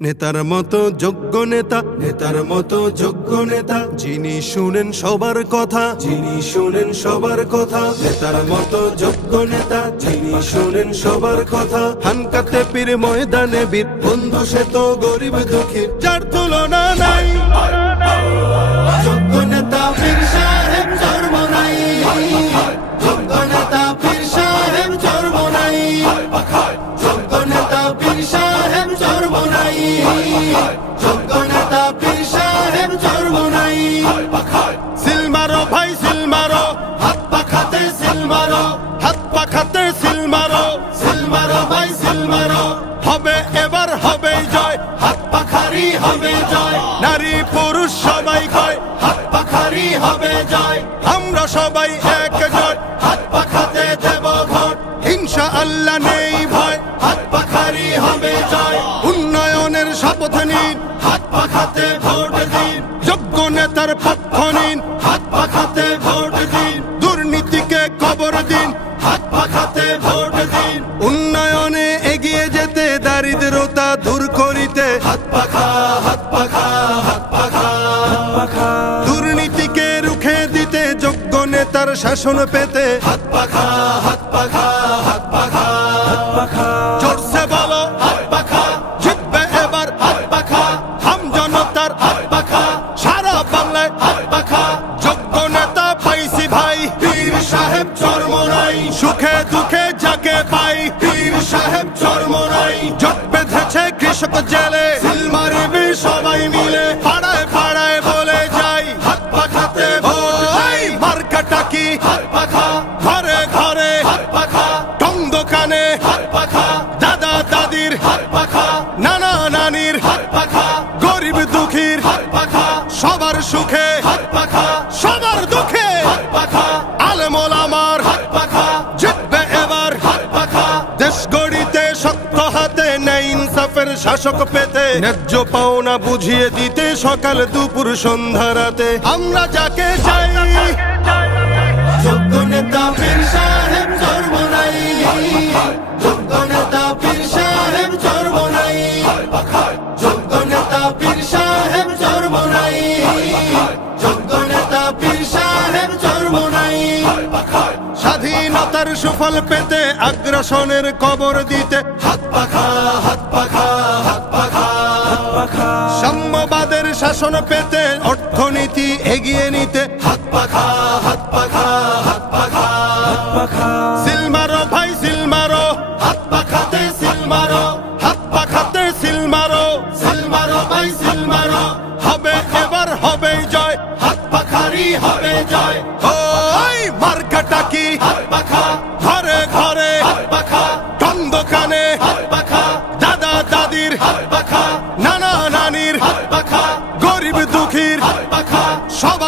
নেতার মতো যোগ্য নেতা, নেতার মতো যোগ্য নেতা, যিনি শুনেন সবার কথা, যিনি শুনেন সবার কথা। নেতার মতো যোগ্য নেতা, যিনি শুনেন সবার কথা। হানকাতে পীর ময়দানে বীর, বন্ধু সে তো গরিব দুঃখী, যার তুলনা নাই। যোগ্য নেতা পীর সাহেব চরমোনাই, যোগ্য নেতা পীর সাহেব চরমোনাই, যোগ্য নেতা পীর সাহেব চরমোনাই, যোগ্য নেতা পীর সাহেব চরমোনাই। সিল মারো ভাই সিল মারো, হাত পাখাতে সিল মারো, হাত পাখাতে সিল মারো, সিল মারো ভাই সিল মারো। হবে এবার হবে জয়, হাত পাখারি হবে জয়। নারী পুরুষ সবাই কয়, হাত পাখারি হবে জয়। আমরা সবাই একজোট, হাত পাখাতে দেব ভোট, ইনশাআল্লাহ নেই ভয়। হাত পাখারি হবে জয়। উন্নয়নের শপথ নিন, হাত পাখাতে ভোট দিন। যোগ্য নেতার পক্ষ নিন, হাত পাখাতে ভোট দিন। দুর্নীতিকে কবর দিন, হাত পাখাতে ভোট দিন। উন্নয়নে এগিয়ে যেতে, দারিদ্রতা দূর করিতে, হাত পাখা হাত পাখা হাত পাখা হাত পাখা। দুর্নীতিকে রুখে দিতে, যোগ্য নেতার শাসন পেতে, হাত পাখা হাত পাখা হাত পাখা হাত পাখা। জোরসে বলো হাত পাখা, জিতবে এবার হাত পাখা। হাম জনতার হাত পাখা, সারা বাংলায় হাত পাখা। যোগ্য নেতা পাইছি ভাই, পীর সাহেব চরমোনাই। সুখে দুঃখে যাকে পাই, পীর সাহেব চরমোনাই। জট বেঁধেছে কৃষক জেলে, সিল মারবে সবাই মিলে। পাড়ায় পাড়ায় বলে যাই, হাত পাখাতে ভোট দেই। মার্কাটা কি হাত পাখা, ঘরে ঘরে হাত পাখা। টং দোকানে হাত পাখা, দাদা দাদির হাত পাখা, নানা নানির হাত পাখা। গরিব দুঃখীর হাত পাখা, সবার সুখে হাত পাখা, সবার দুঃখে হাত পাখা। আলেম ওলামার হাত পাখা, জিতবে এবার হাত পাখা। দেশ গড়িতে শক্ত হাতে, ন্যায় ইনসাফের শাসক পেতে। ন্যায্য পাওনা বুঝিয়ে দিতে, সকাল দুপুর সন্ধ্যা রাতে। আমরা যাকে চাই, যোগ্য নেতা পীর সাহেব চরমোনাই। যোগ্য নেতা পীর সাহেব চরমোনাই, যোগ্য নেতা পীর সাহেব চরমোনাই, যোগ্য নেতা পীর সাহেব চরমোনাই। স্বাধীনতার সুফল পেতে, আগ্রাসনের কবর দিতে, হাত পাখা হাত পাখা হাত পাখা হাত পাখা। সাম্যবাদের শাসন পেতে, অর্থনীতি এগিয়ে নিতে, হাত পাখা হাত পাখা হাত পাখা হাত পাখা। সিল মারো ভাই সিল মারো, হাত পাখাতে সিল মারো, হাত পাখাতে সিল মারো, সিল মারো ভাই সিল মারো। হবে এবার হবে জয়, হাত পাখারি হবে জয়। ওই মার্কাটা কি হাত পাখা, ঘরে ঘরে হাত পাখা। টং দোকানে হাত পাখা, দাদা দাদির হাত পাখা, নানা নানির হাত পাখা। গরিব দুঃখীর হাত পাখা, সবার